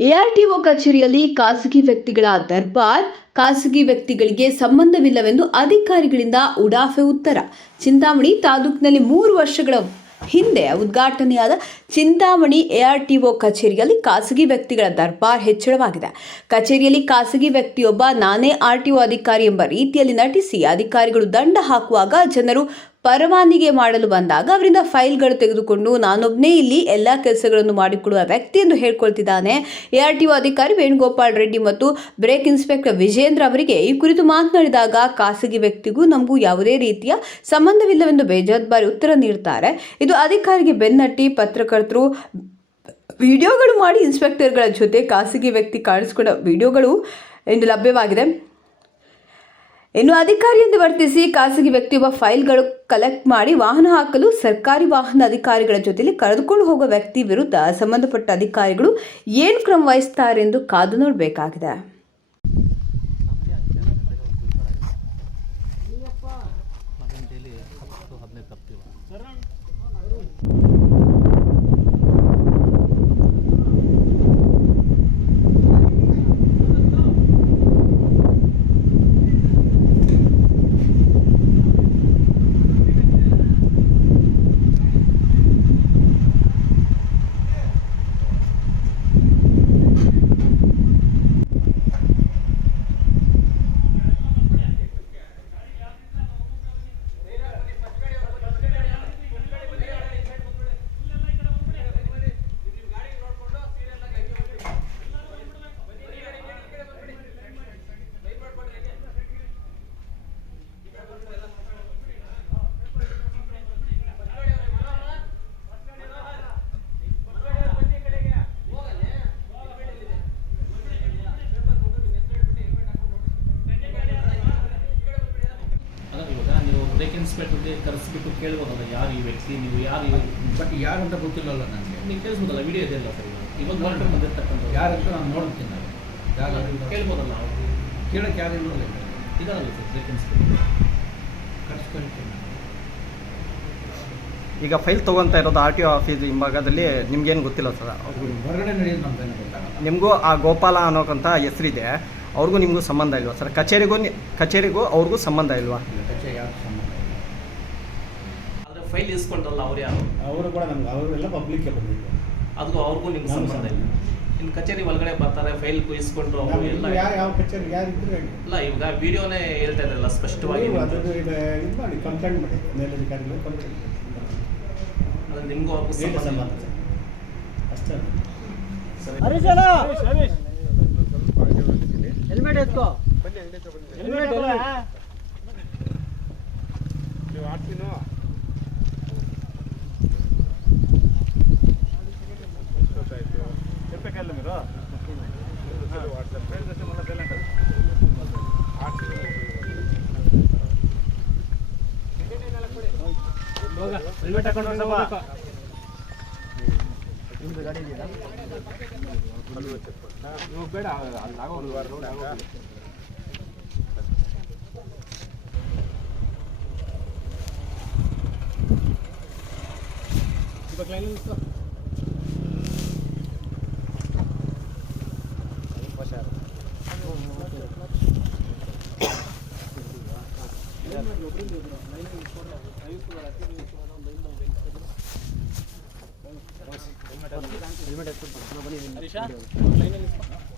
ARTO ಕಚೇರಿಯಲ್ಲಿ ಖಾಸಗಿ ವ್ಯಕ್ತಿಗಳ ದರ್ಬಾರ್, ಖಾಸಗಿ ವ್ಯಕ್ತಿಗಳಿಗೆ ಸಂಬಂಧವಿಲ್ಲವೆಂದು ಅಧಿಕಾರಿಗಳಿಂದ ಉಡಾಫೆ ಉತ್ತರ. ಚಿಂತಾಮಣಿ ತಾಲೂಕಿನಲ್ಲಿ ಮೂರು ವರ್ಷಗಳ ಹಿಂದೆ ಉದ್ಘಾಟನೆಯಾದ ಚಿಂತಾಮಣಿ ಎಆರ್ಟಿಒ ಕಚೇರಿಯಲ್ಲಿ ಖಾಸಗಿ ವ್ಯಕ್ತಿಗಳ ದರ್ಬಾರ್ ಹೆಚ್ಚಳವಾಗಿದೆ. ಕಚೇರಿಯಲ್ಲಿ ಖಾಸಗಿ ವ್ಯಕ್ತಿಯೊಬ್ಬ ನಾನೇ ಆರ್ಟಿಒ ಅಧಿಕಾರಿ ಎಂಬ ರೀತಿಯಲ್ಲಿ ನಟಿಸಿ ಅಧಿಕಾರಿಗಳು ದಂಡ ಹಾಕುವಾಗ ಜನರು ಪರವಾನಿಗೆ ಮಾಡಲು ಬಂದಾಗ ಅವರಿಂದ ಫೈಲ್ಗಳು ತೆಗೆದುಕೊಂಡು ನಾನೊಬ್ಬನೇ ಇಲ್ಲಿ ಎಲ್ಲ ಕೆಲಸಗಳನ್ನು ಮಾಡಿಕೊಡುವ ವ್ಯಕ್ತಿ ಎಂದು ಹೇಳ್ಕೊಳ್ತಿದ್ದಾನೆ. ಎಆರ್ಟಿಒ ಅಧಿಕಾರಿ ವೇಣುಗೋಪಾಲ್ ರೆಡ್ಡಿ ಮತ್ತು ಬ್ರೇಕ್ ಇನ್ಸ್ಪೆಕ್ಟರ್ ವಿಜೇಂದ್ರ ಅವರಿಗೆ ಈ ಕುರಿತು ಮಾತನಾಡಿದಾಗ ಖಾಸಗಿ ವ್ಯಕ್ತಿಗೂ ನಮಗೂ ಯಾವುದೇ ರೀತಿಯ ಸಂಬಂಧವಿಲ್ಲವೆಂದು ಬೇಜವಾಬ್ದಾರಿ ಉತ್ತರ ನೀಡುತ್ತಾರೆ ಇದು ಅಧಿಕಾರಿಗೆ ಬೆನ್ನಟ್ಟಿ ಪತ್ರಕರ್ತರು ವಿಡಿಯೋಗಳು ಮಾಡಿ ಇನ್ಸ್ಪೆಕ್ಟರ್ಗಳ ಜೊತೆ ಖಾಸಗಿ ವ್ಯಕ್ತಿ ಕಾಣಿಸಿಕೊಂಡ ವಿಡಿಯೋಗಳು ಇಂದು ಲಭ್ಯವಾಗಿದೆ. ಇನ್ನು ಅಧಿಕಾರಿಯೆಂದು ವರ್ತಿಸಿ ಖಾಸಗಿ ವ್ಯಕ್ತಿಯೊಬ್ಬ ಫೈಲ್ಗಳು ಕಲೆಕ್ಟ್ ಮಾಡಿ ವಾಹನ ಹಾಕಲು ಸರ್ಕಾರಿ ವಾಹನ ಅಧಿಕಾರಿಗಳ ಜೊತೆಯಲ್ಲಿ ಕರೆದುಕೊಂಡು ಹೋಗುವ ವ್ಯಕ್ತಿ ವಿರುದ್ಧ ಸಂಬಂಧಪಟ್ಟ ಅಧಿಕಾರಿಗಳು ಏನು ಕ್ರಮ ವಹಿಸ್ತಾರೆ ಎಂದು ಕಾದು ನೋಡಬೇಕಾಗಿದೆ. ಇವಾಗ ನೀವು ಕರೆಸ್ಬಿಟ್ಟು ಕೇಳ್ಬೋದಲ್ಲ ಯಾರು ಈ ವ್ಯಕ್ತಿ ನೀವು ಯಾರು ಈ ಬಟ್ ಅಂತ ಗೊತ್ತಿಲ್ಲಲ್ಲ ನನಗೆ. ನೀವು ಕೇಳಿಸ್ಬೋದಲ್ಲ ವಿಡಿಯೋ ಇದೆಯಲ್ಲ ಸರ್ ಇವಾಗ. ನೋಡ್ಕೊಂಡು ಹೊರಟು ಬಂದಿರ್ತಕ್ಕಂಥ ಯಾರಂತ ನಾನು ನೋಡ್ತೀನಿ ನಾನು. ಯಾರು ಕೇಳ್ಬೋದಲ್ಲ ಅವರು? ಕೇಳಕ್ಕೆ ಯಾರು ಇಲ್ಲ ಇದಲ್ಲ ಸರ್ ಇನ್ಸ್ಪೆಕ್ಟರ್ ಕರ್ಸ್ಕೊಳ್ತೀನಿ ಈಗ ಫೈಲ್ ತೊಗೊತ ಇರೋದು ಆರ್ ಟಿ ಒ ಆಫೀಸ್ ಹಿಂಭಾಗದಲ್ಲಿ ನಿಮ್ಗೇನು ಗೊತ್ತಿಲ್ಲ ಸರ್? ಅವ್ರು ಹೊರಗಡೆ ನಡೆಯೋದು ನಮ್ಗೇನು ಗೊತ್ತಾಗಲ್ಲ. ನಿಮಗೂ ಆ ಗೋಪಾಲ ಅನ್ನೋಕ್ಕಂಥ ಹೆಸರಿದೆ. ಅವ್ರಿಗೂ ನಿಮಗೂ ಸಂಬಂಧ ಇಲ್ವಾ ಸರ್? ಕಚೇರಿಗೂ ಕಚೇರಿಗೂ ಅವ್ರಿಗೂ ಸಂಬಂಧ ಇಲ್ವಾ? ಕಚೇರಿ ಕಚೆ ಫೈಲ್ ಇಸ್ಕೊಂಡ್ರಲ್ಲ ಅವ್ರು ಯಾರು? ಅವರು ಕೂಡ ನಮ್ಗೆ ಅವರೆಲ್ಲ ಪಬ್ಲಿಕ್ಗೆ ಬಂದಿದ್ದು ಅದಕ್ಕೂ ಅವ್ರಿಗೂ ನಿಮ್ಗೆ ಸಂಬಂಧ ಇಲ್ಲ. ಇನ್ನು ಕಚೇರಿ ಒಳಗಡೆ ಬರ್ತಾರೆ ಫೈಲ್ ಕುಯಿಸ್ಕೊಂಡ್ರು ಅವರು ಎಲ್ಲ ಯಾರು ಯಾವ ಕಚೇರಿ ಯಾರು ಇದ್ರೆ ಇಲ್ಲ ಇವಾಗ ವಿಡಿಯೋನೇ ಹೇಳ್ತಾ ಇದ್ರಲ್ಲ ಸ್ಪಷ್ಟವಾಗಿ ಅದು ಇದು ಮಾಡಿ ಕಂಪ್ಲೇಂಟ್ ಮಾಡಿ ಮೇಲಧಿಕಾರಿಗಳು ಕಂಪ್ಲೇಂಟ್ ಅದು ನಿಮಗೂ ಅವ್ರಿಗೂ ಸಂಬಂಧ ಇಲ್ಲ. ಅಷ್ಟೇ ಹರೀಶ್ ಹರೀಶ್ ಹೆಲ್ಮೆಟ್ ಎತ್ಕೋ. ಹೆಲ್ಮೆಟ್ ನೀವು ಆಡ್ತೀನೋ? ಹೆಲ್ಮೆಟ್ ಹಾಕೊಂಡು ಸ್ವಲ್ಪ ನಿಮ್ದು ಗಾಡಿ ಇದೆಯಾ ಇವಾಗ ಬೇಡ ಅಲ್ಲಿ ಆಗೋದು ಇವಾಗ ಲೈನ್ ನಿಲ್ಸ್ಕೋ ಹೆಲ್ಮೆಟ್ ಹಾಕ್ಬಿಟ್ಟು ಬರ್ತೀನಿ. ಬನ್ನಿ